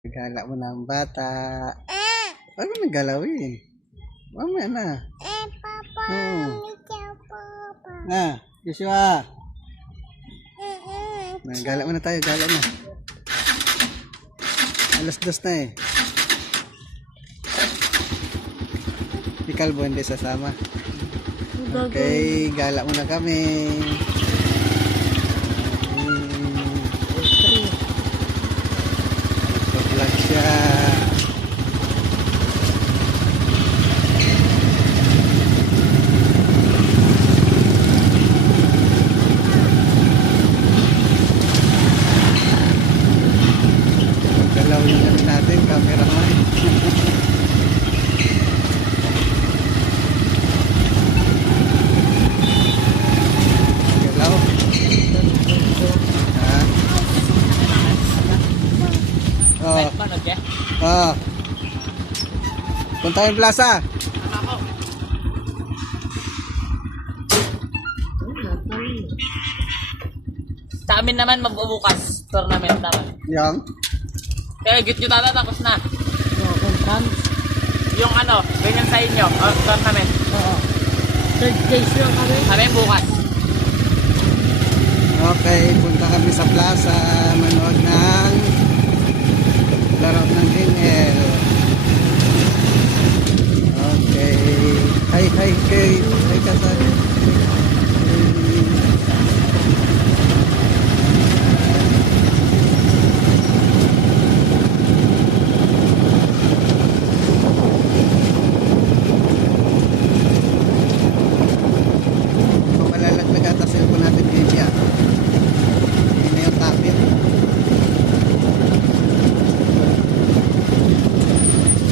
Gala mo na ang bata. Huwag mo nagalawin. Mamaya na. Papa. Oo. Papa. Na, Joshua. Gala mo na tayo, gala na. Alas 2 na eh. Si Calvo hindi sasama. Okay, gala muna kami. Vlog siya. Galaw yung ano natin, cameraman. Galaw. Oh. Punta yung plaza. Sa amin naman magbubukas tournament naman. Yang. Kaya git nyo tata tapos na. Yung ano, ganyan sa inyo, tournament. Oo. Third place lang kami. Kami bukas. Okay, punta kami sa plaza. Manood ng laro ng Dingel. Okay. Hi, kay. Hi ka sa. Malalaglag ata cellphone natin Bibia. Hindi na yung tapit.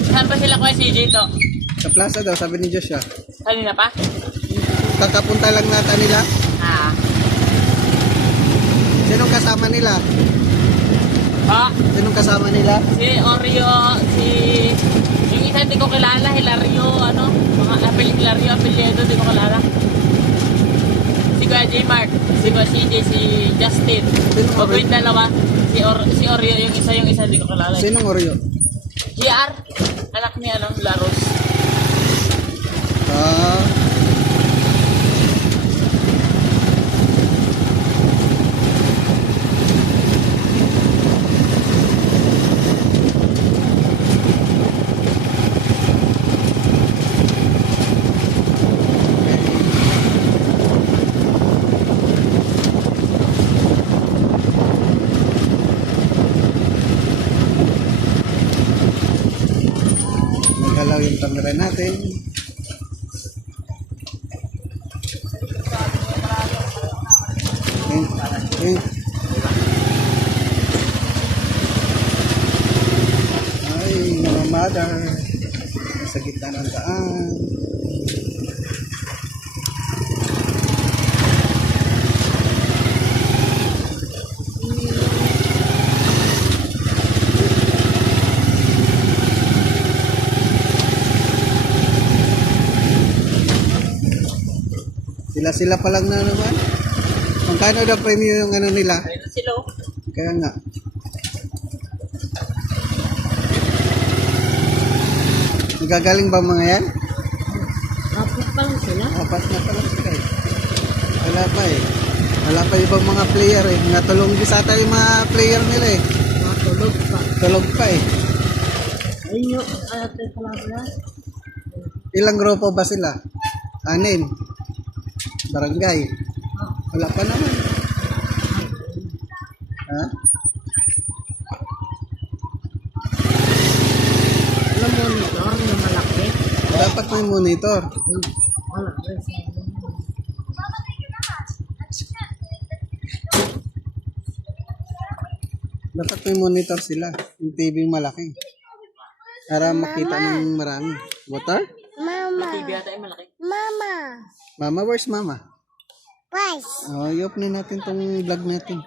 Saan ba sila kuya CJ to? Sa plaza daw, sabi ni Joshua. Kanina pa? Kakapunta lang nata nila. Ah. Sinong kasama nila? Ha? Sinong kasama nila? Si Oreo, yung isa hindi ko kilala, Hilario, ano? Mga Hilario, apelyido, hindi ko kilala. Si Kuya J. Mark, si Kuya CJ, si Justin. Sino Bago yung dalawa, si Oreo, yung isa hindi ko kilala. Sinong Oreo? GR, anak ni Laros. Ah. Magalaw yung camera natin. Ay, namamada sa gitna ng daan. Sila pa lang na naman. Magkano daw premium yung ano nila? Ayun sila. Kaya nga. Nagagaling ba mga yan? Apat pa lang sila. Apat na pala sila eh. Wala pa eh. Wala pa ibang mga player eh. Natulong din sa atin yung mga player nila eh. Matulog pa. Tulog pa eh. Ayun yung ate pala sila. Ilang grupo ba sila? 6. Barangay. Wala pa naman. Ha? Alam mo nito, na malaki. Dapat may monitor. Wala. Dapat may monitor sila. Yung TV malaki. Para makita ng marami. Water? Mama. TV ata yung malaki. Mama. Mama, where's mama? Why? Oh, i-open natin tong vlog natin.